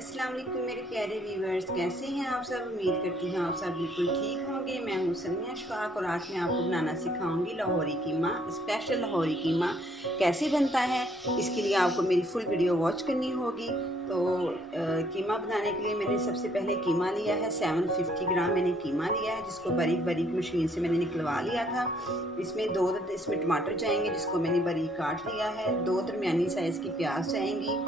अस्सलाम वालेकुम मेरे प्यारे व्यूवर्स, कैसे हैं आप सब। उम्मीद करती हूँ आप सब बिल्कुल ठीक होंगे। मैं हूँ सनिया अशफाक और आज मैं आपको बनाना सिखाऊंगी लाहौरी कीमा। स्पेशल लाहौरी कीमा कैसे बनता है, इसके लिए आपको मेरी फुल वीडियो वॉच करनी होगी। तो कीमा बनाने के लिए मैंने सबसे पहले कीमा लिया है 750 ग्राम मैंने कीमा लिया है, जिसको बारीक बारीक मशीन से मैंने निकलवा लिया था। इसमें टमाटर जाएंगे जिसको मैंने बारीक काट लिया है। 2 दरमियानी साइज़ की प्याज जाएंगी,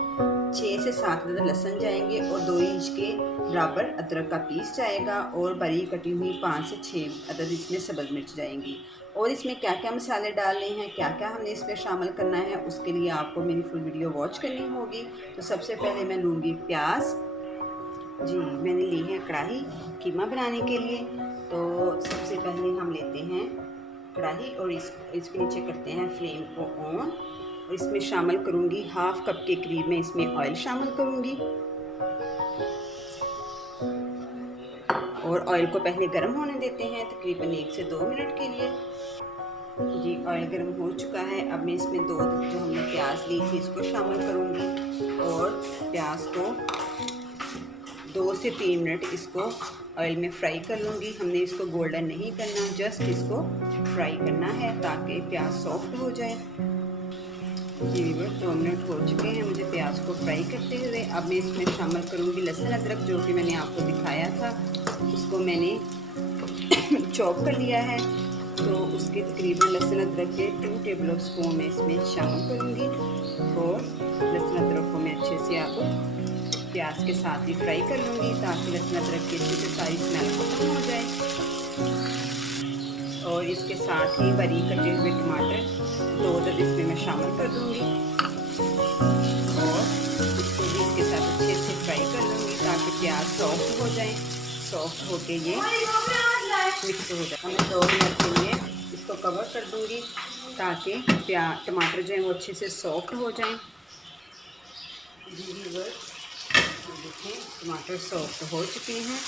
6 से 7 अदद लहसुन जाएंगे और 2 इंच के बराबर अदरक का पीस जाएगा और बारीक कटी हुई 5 से 6 अदद इसमें सब्ज़ मिर्च जाएंगी। और इसमें क्या क्या मसाले डालने हैं, क्या क्या हमने इसमें शामिल करना है, उसके लिए आपको मेरी फुल वीडियो वॉच करनी होगी। तो सबसे पहले मैं लूँगी प्याज। जी, मैंने ली है कढ़ाई कीमा बनाने के लिए। तो सबसे पहले हम लेते हैं कढ़ाई और इसके नीचे करते हैं फ्लेम को ऑन। और इसमें शामिल करूँगी हाफ कप के करीब में इसमें ऑयल शामिल करूँगी और ऑयल को पहले गर्म होने देते हैं तकरीबन 1 से 2 मिनट के लिए। जी, ऑयल गर्म हो चुका है। अब मैं इसमें जो हमने प्याज ली थी इसको शामिल करूँगी और प्याज को 2 से 3 मिनट इसको ऑयल में फ्राई कर लूँगी। हमने इसको गोल्डन नहीं करना, जस्ट इसको फ्राई करना है ताकि प्याज सॉफ्ट हो जाए। जी व्यूअर्स, 2 मिनट हो चुके हैं मुझे प्याज को फ्राई करते हुए। अब मैं इसमें शामिल करूँगी लहसुन अदरक, जो कि मैंने आपको दिखाया था। उसको मैंने चॉप कर लिया है, तो उसके तकरीबन लहसुन अदरक के 2 टेबल स्पून में इसमें शामिल करूँगी और लहसुन अदरक को मैं अच्छे से अब प्याज के साथ ही फ्राई कर लूँगी ताकि लहसुन अदरक की अच्छे से सारी स्मेल खत्म हो जाए। और इसके साथ ही बारीक कटे हुए टमाटर 2 अदद इसमें मैं शामिल कर दूँगी और इसको भी इसके साथ अच्छे से फ्राई कर लूँगी ताकि प्याज सॉफ्ट हो जाए। सॉफ्ट होके ये मिक्स हो जाए। मैं 2 मिनट के लिए इसको कवर कर दूँगी ताकि टमाटर जो है वो अच्छे से सॉफ्ट हो जाएं। देखें, टमाटर सॉफ्ट हो चुके हैं।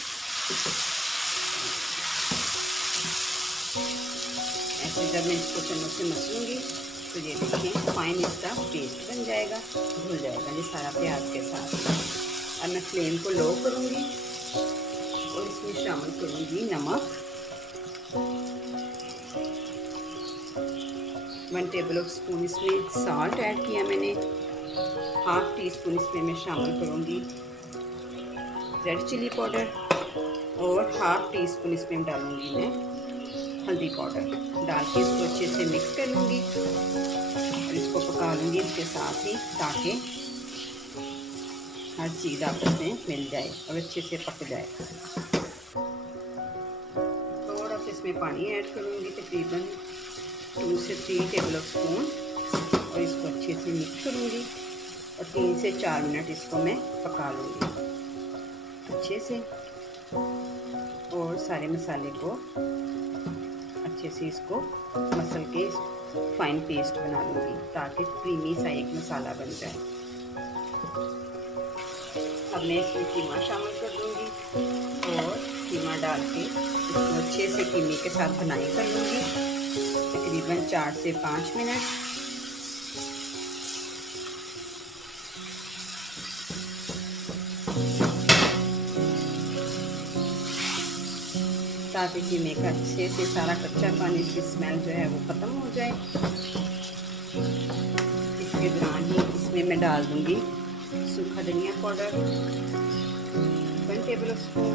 ऐसे जब मैं इसको चम्मच से मसलूँगी तो ये देखिए फाइन इसका पेस्ट बन जाएगा, घुल जाएगा ये सारा प्याज के साथ। अब मैं फ्लेम को लो करूँगी और इसमें शामिल करूँगी नमक। 1 टेबल स्पून इसमें साल्ट ऐड किया मैंने। हाफ टी स्पून इसमें मैं शामिल करूँगी रेड चिली पाउडर और हाफ टी स्पून इसमें डालूँगी मैं हल्दी पाउडर। डाल के इसको अच्छे से मिक्स कर लूँगी और इसको पका लूँगी इसके साथ ही ताकि हर चीज़ आपस में मिल जाए और अच्छे से पक जाए। थोड़ा सा इसमें पानी ऐड करूँगी तकरीबन 2 से 3 टेबल स्पून और इसको अच्छे से मिक्स करूँगी और 3 से 4 मिनट इसको मैं पका लूँगी अच्छे से और सारे मसाले को अच्छे से इसको मसल के फाइन पेस्ट बना लूँगी ताकि क्रीमी सा एक मसाला बन जाए। अब मैं इसमें कीमा शामिल कर दूँगी और कीमा डाल के इसको अच्छे से कीमे के साथ बनाई कर लूँगी तकरीबन 4 से 5 मिनट। ताकि कीमे का अच्छे से सारा कच्चा पानी की स्मेल जो है वो ख़त्म हो जाए। इसके दौरान ही इसमें मैं डाल दूँगी सूखा धनिया powder 1 table spoon.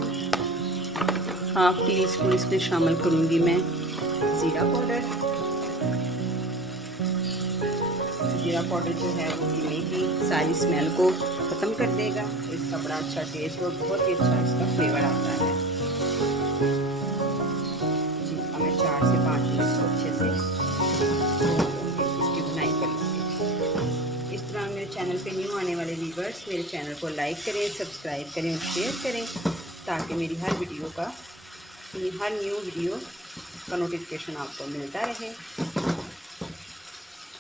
Half tea spoon इसमें शामिल करूँगी मैं ज़ीरा पाउडर। ज़ीरा पाउडर जो है वो कीमे की सारी स्मेल को ख़त्म कर देगा। इसका बड़ा अच्छा टेस्ट और बहुत ही अच्छा इसका फ्लेवर आता है। जी, मैं 4 से 5 मिनट को अच्छे से इसकी बुनाई कर लूँगी। इस तरह मेरे चैनल पे न्यू आने वाले व्यूअर्स मेरे चैनल को लाइक करें, सब्सक्राइब करें और शेयर करें ताकि मेरी हर न्यू वीडियो का नोटिफिकेशन आपको मिलता रहे।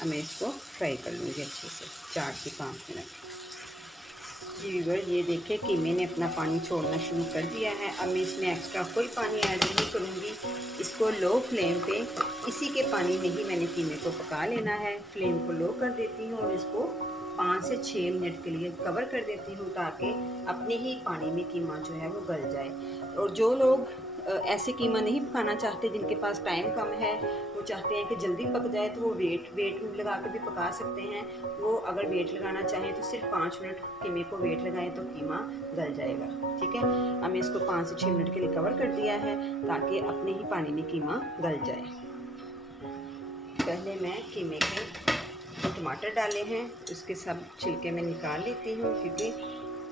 अब मैं इसको फ्राई कर लूँगी अच्छे से 4 से 5 मिनट। जी व्यूअर्स, ये देखिए कीमे ने अपना पानी छोड़ना शुरू कर दिया है। अब मैं इसमें एक्स्ट्रा कोई पानी ऐड नहीं करूँगी। इसको लो फ्लेम पे इसी के पानी में ही मैंने कीमे को पका लेना है। फ्लेम को लो कर देती हूँ और इसको 5 से 6 मिनट के लिए कवर कर देती हूँ ताकि अपने ही पानी में कीमा जो है वो गल जाए। और जो लोग ऐसे कीमा नहीं पकाना चाहते, जिनके पास टाइम कम है, वो चाहते हैं कि जल्दी पक जाए, तो वो वेट लगा के भी पका सकते हैं। वो अगर वेट लगाना चाहें तो सिर्फ 5 मिनट कीमे को वेट लगाएं तो कीमा गल जाएगा। ठीक है, हमने इसको 5 से 6 मिनट के लिए कवर कर दिया है ताकि अपने ही पानी में कीमा गल जाए। पहले मैं कीमे के टमाटर डाले हैं उसके सब छिलके में निकाल लेती हूँ, क्योंकि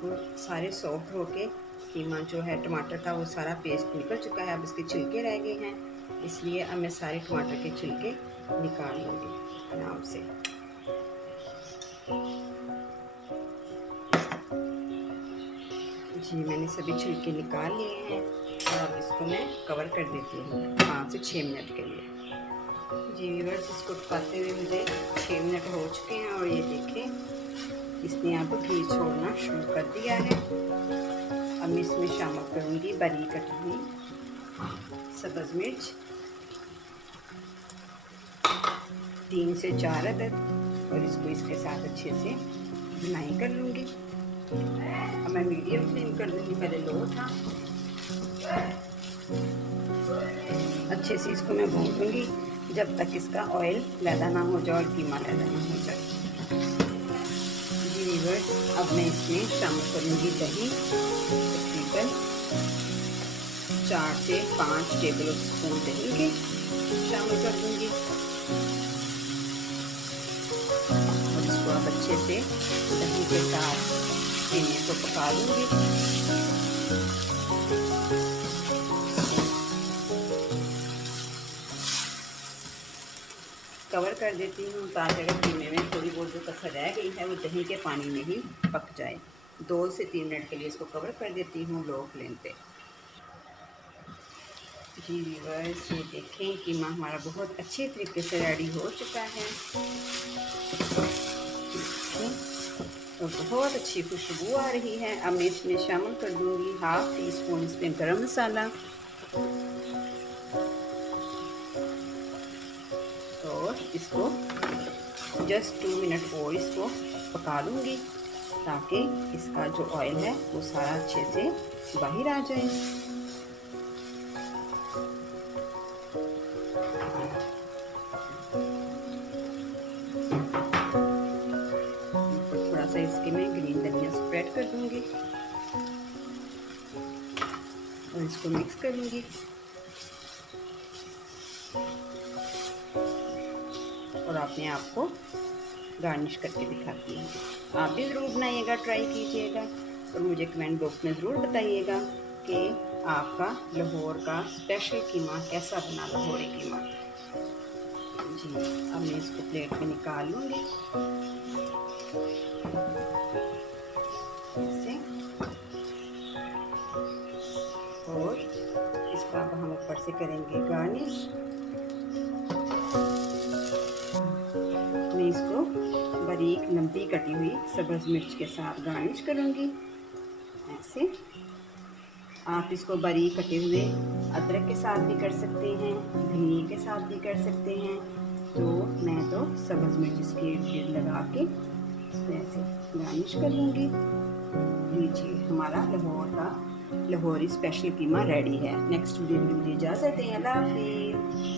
वो सारे सॉफ्ट होके कीमा जो है टमाटर का वो सारा पेस्ट निकल चुका है। अब इसके छिलके रह गए हैं, इसलिए अब मैं सारे टमाटर के छिलके निकाल लूँगी आराम से। जी, मैंने सभी छिलके निकाल लिए हैं और अब इसको मैं कवर कर देती हूँ 5 से 6 मिनट के लिए। जी व्यूअर्स, इसको पकाते हुए मुझे 6 मिनट हो चुके हैं और ये देखें इसने अब घी छोड़ना शुरू कर दिया है। अब मैं इसमें शामिल करूँगी बारीक कटी हुई सब्ज़ मिर्च 3 से 4 अदद, और इसको इसके साथ अच्छे से भुनाई कर लूँगी। अब मैं मीडियम फ्लेम कर दूँगी, पहले लो था। अच्छे से इसको मैं भून लूँगी जब तक इसका ऑयल ज़्यादा ना हो जाए और कीमा ज़्यादा ना हो जाए। जी व्यूअर्स, अब मैं इसमें शामिल करूँगी दही तकरीबन 4 से 5 टेबल स्पून दही के शामिल कर दूँगी और इसको अब अच्छे से दही के साथ कीमे को पका लूँगी। कवर कर देती हूँ ताकि अगर कीमे में थोड़ी बहुत जो कसर रह गई है वो दही के पानी में ही पक जाए। 2 से 3 मिनट के लिए इसको कवर कर देती हूँ लो फ्लेम पे। जी व्यूअर्स, ये देखें कीमा हमारा बहुत अच्छे तरीके से रेडी हो चुका है और बहुत अच्छी खुशबू आ रही है। अब मैं इसमें शामिल कर दूँगी 1/2 टीस्पून इसमें गरम मसाला और इसको जस्ट 2 मिनट और इसको पका लूँगी ताकि इसका जो ऑयल है वो सारा अच्छे से बाहर आ जाए। थोड़ा सा इसके मैं ग्रीन धनिया स्प्रेड कर दूँगी और इसको मिक्स कर लूँगी। और अपने आप को गार्निश करके दिखाती हूँ। आप भी ज़रूर बनाइएगा, ट्राई कीजिएगा और मुझे कमेंट बॉक्स में ज़रूर बताइएगा कि आपका लाहौर का स्पेशल कीमा कैसा बना, लाहौरी कीमा। जी, अब मैं इसको प्लेट में निकाल लूँगी ऐसे, और इसका अब हम ऊपर से करेंगे गार्निश। मैं इसको बारीक लंबी कटी हुई सब्ज़ मिर्च के साथ गार्निश करूँगी ऐसे। आप इसको बारीक कटे हुए अदरक के साथ भी कर सकते हैं, धनिया के साथ भी कर सकते हैं। तो मैं तो सब्ज़ मिर्च इसके इर्द लगा के ऐसे गार्निश कर लूँगी। लीजिए, हमारा लाहौर का लाहौरी स्पेशल कीमा रेडी है। नेक्स्ट वीडियो में मुझे इजाज़त दें। अल्लाह हाफ़िज़।